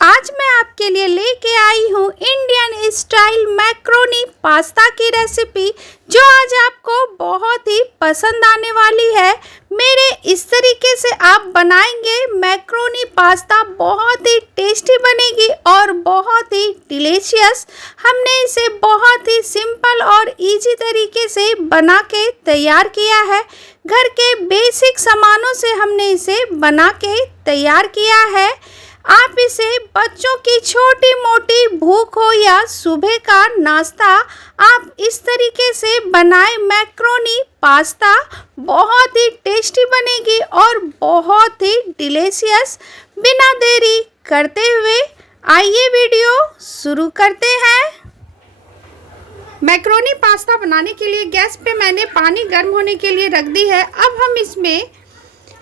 आज मैं आपके लिए लेके आई हूँ इंडियन स्टाइल मैक्रोनी पास्ता की रेसिपी, जो आज आपको बहुत ही पसंद आने वाली है। मेरे इस तरीके से आप बनाएंगे मैक्रोनी पास्ता, बहुत ही टेस्टी बनेगी और बहुत ही डिलीशियस। हमने इसे बहुत ही सिंपल और इजी तरीके से बना के तैयार किया है। घर के बेसिक सामानों से हमने इसे बना के तैयार किया है। आप इसे बच्चों की छोटी मोटी भूख हो या सुबह का नाश्ता, आप इस तरीके से बनाए मैक्रोनी पास्ता, बहुत ही टेस्टी बनेगी और बहुत ही डिलीशियस। बिना देरी करते हुए आइए वीडियो शुरू करते हैं। मैक्रोनी पास्ता बनाने के लिए गैस पे मैंने पानी गर्म होने के लिए रख दी है। अब हम इसमें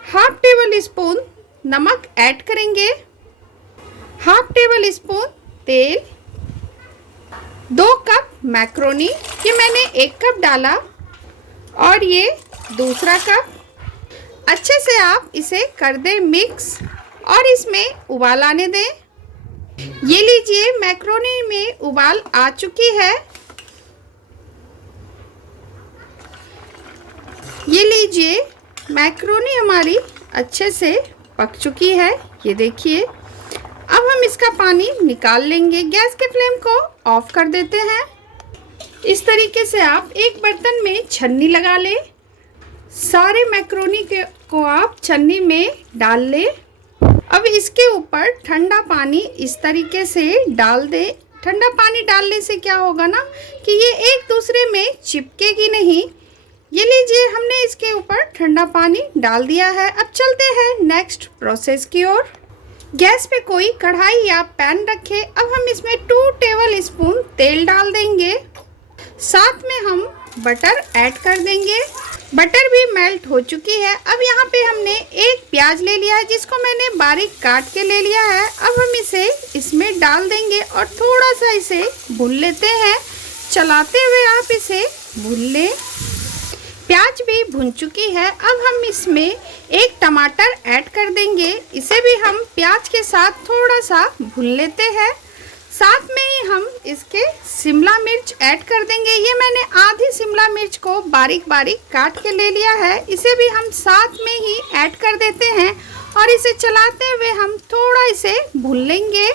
हाफ टेबल स्पून नमक ऐड करेंगे, हाफ टेबल स्पून तेल, 2 कप मैक्रोनी, ये मैंने 1 कप डाला और ये दूसरा कप। अच्छे से आप इसे कर दें मिक्स और इसमें उबाल आने दें। ये लीजिए, मैक्रोनी में उबाल आ चुकी है। ये लीजिए, मैक्रोनी हमारी अच्छे से पक चुकी है, ये देखिए। अब हम इसका पानी निकाल लेंगे। गैस के फ्लेम को ऑफ कर देते हैं। इस तरीके से आप एक बर्तन में छन्नी लगा लें। सारे मैक्रोनी को आप छन्नी में डाल लें। अब इसके ऊपर ठंडा पानी इस तरीके से डाल दें। ठंडा पानी डालने से क्या होगा ना कि ये एक दूसरे में चिपकेगी नहीं। ये लीजिए, हमने इसके ऊपर ठंडा पानी डाल दिया है। अब चलते हैं नेक्स्ट प्रोसेस की ओर। गैस पे कोई कढ़ाई या पैन रखें। अब हम इसमें 2 टेबल स्पून तेल डाल देंगे। साथ में हम बटर ऐड कर देंगे। बटर भी मेल्ट हो चुकी है। अब यहाँ पे हमने एक प्याज ले लिया है, जिसको मैंने बारीक काट के ले लिया है। अब हम इसे इसमें डाल देंगे और थोड़ा सा इसे भून लेते हैं। चलाते हुए आप इसे भून लें। प्याज भी भुन चुकी है। अब हम इसमें एक टमाटर ऐड कर देंगे। इसे भी हम प्याज के साथ थोड़ा सा भून लेते हैं। साथ में ही हम इसके शिमला मिर्च ऐड कर देंगे। ये मैंने आधी शिमला मिर्च को बारीक बारीक काट के ले लिया है। इसे भी हम साथ में ही ऐड कर देते हैं और इसे चलाते हुए हम थोड़ा इसे भून लेंगे।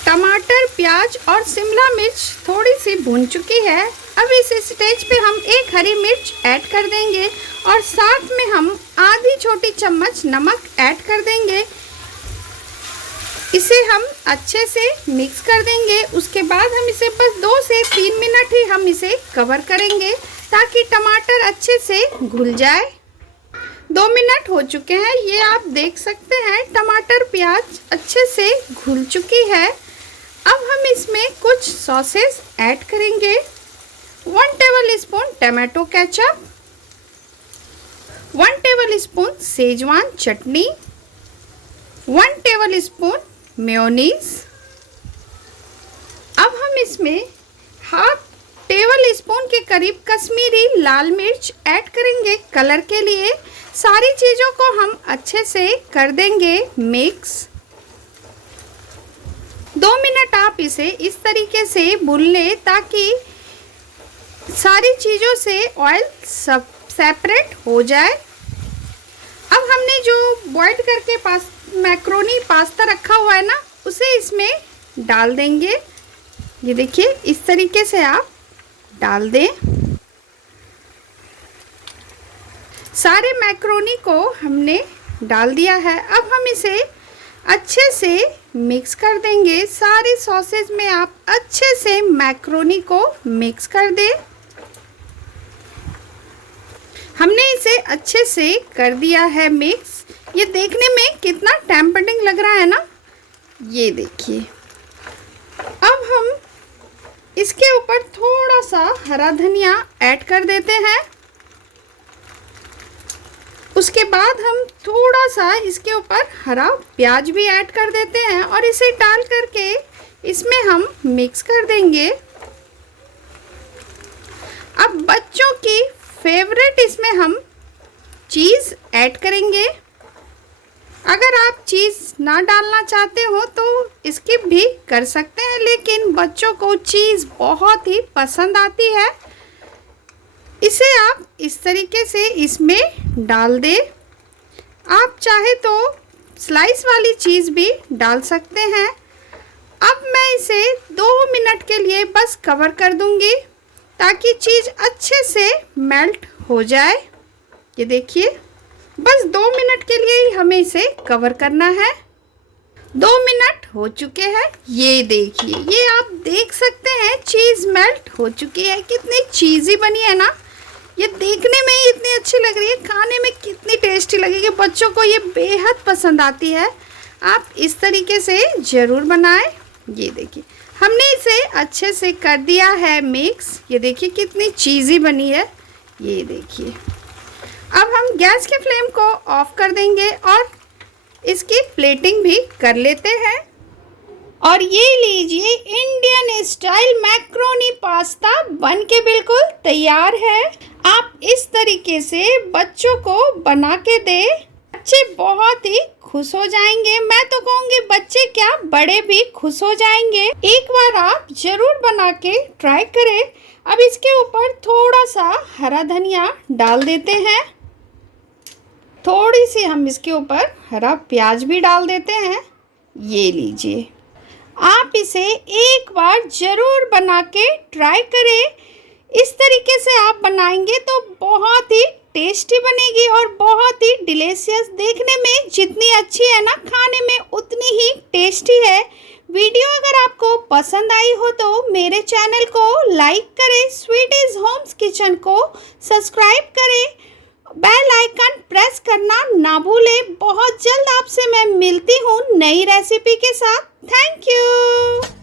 टमाटर, प्याज और शिमला मिर्च थोड़ी सी भून चुकी है। अब इस स्टेज पे हम एक हरी मिर्च ऐड कर देंगे और साथ में हम आधी छोटी चम्मच नमक ऐड कर देंगे। इसे हम अच्छे से मिक्स कर देंगे। उसके बाद हम इसे बस 2 से 3 मिनट ही हम इसे कवर करेंगे, ताकि टमाटर अच्छे से घुल जाए। 2 मिनट हो चुके हैं, ये आप देख सकते हैं टमाटर प्याज अच्छे से घुल चुकी है। अब हम इसमें कुछ सॉसेस ऐड करेंगे। 1 tablespoon tomato ketchup, 1 tablespoon schezwan chutney, 1 tablespoon mayonnaise. अब हम इसमें हाफ टेबल स्पून के करीब कश्मीरी लाल मिर्च ऐड करेंगे कलर के लिए। सारी चीज़ों को हम अच्छे से कर देंगे मिक्स। 2 मिनट आप इसे इस तरीके से भून लें, ताकि सारी चीज़ों से ऑयल सब सेपरेट हो जाए। अब हमने जो बॉईल करके मैक्रोनी पास्ता रखा हुआ है ना, उसे इसमें डाल देंगे। ये देखिए, इस तरीके से आप डाल दें। सारे मैक्रोनी को हमने डाल दिया है। अब हम इसे अच्छे से मिक्स कर देंगे। सारी सॉसेज में आप अच्छे से मैक्रोनी को मिक्स कर दें। हमने इसे अच्छे से कर दिया है मिक्स। ये देखने में कितना टेम्पटिंग लग रहा है ना, ये देखिए। अब हम इसके ऊपर थोड़ा सा हरा धनिया ऐड कर देते हैं। उसके बाद हम थोड़ा सा इसके ऊपर हरा प्याज भी ऐड कर देते हैं और इसे डाल करके इसमें हम मिक्स कर देंगे। अब बच्चों की फेवरेट इसमें हम चीज़ ऐड करेंगे। अगर आप चीज़ ना डालना चाहते हो तो स्किप भी कर सकते हैं, लेकिन बच्चों को चीज़ बहुत ही पसंद आती है। इसे आप इस तरीके से इसमें डाल दें। आप चाहे तो स्लाइस वाली चीज़ भी डाल सकते हैं। अब मैं इसे 2 मिनट के लिए बस कवर कर दूंगी ताकि चीज़ अच्छे से मेल्ट हो जाए। ये देखिए, बस 2 मिनट के लिए ही हमें इसे कवर करना है। 2 मिनट हो चुके हैं। ये देखिए, ये आप देख सकते हैं चीज़ मेल्ट हो चुकी है। कितनी चीज़ी बनी है ना। ये देखने में ही इतनी अच्छी लग रही है, खाने में कितनी टेस्टी लगेगी। बच्चों को ये बेहद पसंद आती है। आप इस तरीके से ज़रूर बनाएं। ये देखिए, हमने इसे अच्छे से कर दिया है मिक्स। ये देखिए कितनी चीज़ी बनी है। ये देखिए, अब हम गैस के फ्लेम को ऑफ कर देंगे और इसकी प्लेटिंग भी कर लेते हैं। और ये लीजिए, इंडियन स्टाइल मैक्रोनी पास्ता बनके बिल्कुल तैयार है। आप इस तरीके से बच्चों को बना के दें, बच्चे बहुत ही खुश हो जाएंगे। मैं तो कहूँगी बच्चे क्या, बड़े भी खुश हो जाएंगे। एक बार आप ज़रूर बना के ट्राई करें। अब इसके ऊपर थोड़ा सा हरा धनिया डाल देते हैं। थोड़ी सी हम इसके ऊपर हरा प्याज भी डाल देते हैं। ये लीजिए, आप इसे एक बार ज़रूर बना के ट्राई करें। इस तरीके से आप बनाएंगे तो बहुत ही टेस्टी बनेगी और बहुत ही डिलीशियस। देखने में जितनी अच्छी है ना, खाने में उतनी ही टेस्टी है। वीडियो अगर आपको पसंद आई हो तो मेरे चैनल को लाइक करें, स्वीटीज होम्स किचन को सब्सक्राइब करें, बेल आइकन प्रेस करना ना भूलें। बहुत जल्द आपसे मैं मिलती हूँ नई रेसिपी के साथ। Thank you.